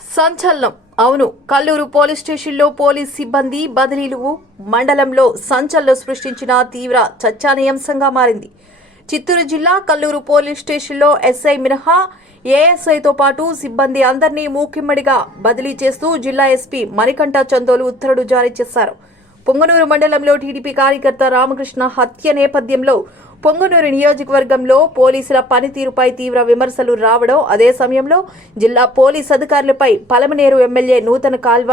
సంచలనం. అవును కల్లూరు పోలీస్ స్టేషన్లో పోలీస్ సిబ్బంది బదిలీలు. మండలంలో సంచలనం సృష్టించిన తీవ్ర చర్చానీయాంశంగా మారింది. చిత్తూరు జిల్లా కల్లూరు పోలీస్ స్టేషన్లో ఎస్ఐ మినహా ఏఎస్ఐతో పాటు సిబ్బంది అందరినీ మూకిమ్మడిగా బదిలీ చేస్తూ జిల్లా ఎస్పీ మణికంఠ చందోలు ఉత్తర్వులు జారీ చేశారు. పొంగనూరు మండలంలో టీడీపీ కార్యకర్త రామకృష్ణ హత్య నేపథ్యంలో పొంగనూరు నియోజకవర్గంలో పోలీసుల పనితీరుపై తీవ్ర విమర్శలు రావడం అదే సమయంలో జిల్లా పోలీస్ అధికారులపై పలమనేరు ఎమ్మెల్యే నూతన కాల్వ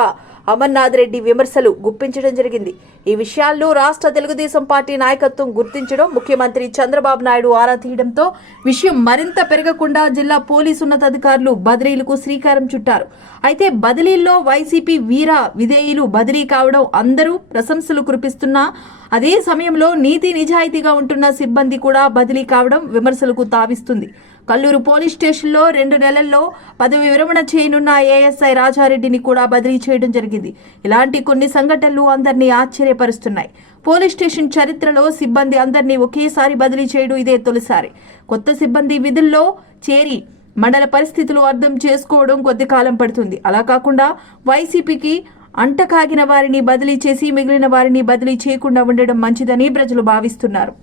అమర్నాథ్ రెడ్డి విమర్శలు గుప్పించడం జరిగింది. ఈ విషయాల్లో రాష్ట్ర తెలుగుదేశం పార్టీ నాయకత్వం గుర్తించడం ముఖ్యమంత్రి చంద్రబాబు నాయుడు ఆరా తీయడంతో విషయం మరింత పెరగకుండా జిల్లా పోలీసు ఉన్నతాధికారులు బదిలీలకు శ్రీకారం చుట్టారు. అయితే బదిలీల్లో వైసీపీ వీర విధేయులు బదిలీ కావడం అందరూ ప్రశంసలు కురిపిస్తున్నా అదే సమయంలో నీతి నిజాయితీగా ఉంటున్న సిబ్బంది కూడా బదిలీ కావడం విమర్శలకు తావిస్తుంది. కల్లూరు పోలీస్ స్టేషన్లో రెండు నెలల్లో పదవి విరమణ చేయనున్న ఏఎస్ఐ రాజారెడ్డిని కూడా బదిలీ చేయడం జరిగింది. ఇలాంటి కొన్ని సంఘటనలు అందరినీ ఆశ్చర్యపరుస్తున్నాయి. పోలీస్ స్టేషన్ చరిత్రలో సిబ్బంది అందరినీ ఒకేసారి బదిలీ చేయడం ఇదే తొలిసారి. కొత్త సిబ్బంది విధుల్లో చేరి మండల పరిస్థితులు అర్థం చేసుకోవడం కొద్ది కాలం పడుతుంది. అలా కాకుండా వైసీపీకి అంటకాగిన వారిని బదిలీ చేసి మిగిలిన వారిని బదిలీ చేయకుండా ఉండడం మంచిదని ప్రజలు భావిస్తున్నారు.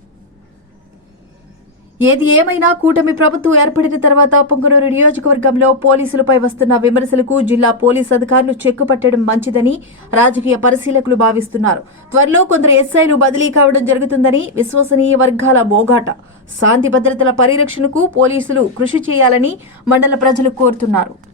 ఏది ఏమైనా కూటమి ప్రభుత్వం ఏర్పడిన తర్వాత పొంగనూరు నియోజకవర్గంలో పోలీసులపై వస్తున్న విమర్శలకు జిల్లా పోలీస్ అధికారులు చెక్కుపట్టడం మంచిదని రాజకీయ పరిశీలకులు భావిస్తున్నారు. త్వరలో కొందరు ఎస్ఐలు బదిలీ కావడం జరుగుతుందని విశ్వసనీయ వర్గాల మోగాట. శాంతి భద్రతల పరిరక్షణకు పోలీసులు కృషి చేయాలని మండల ప్రజలు కోరుతున్నారు.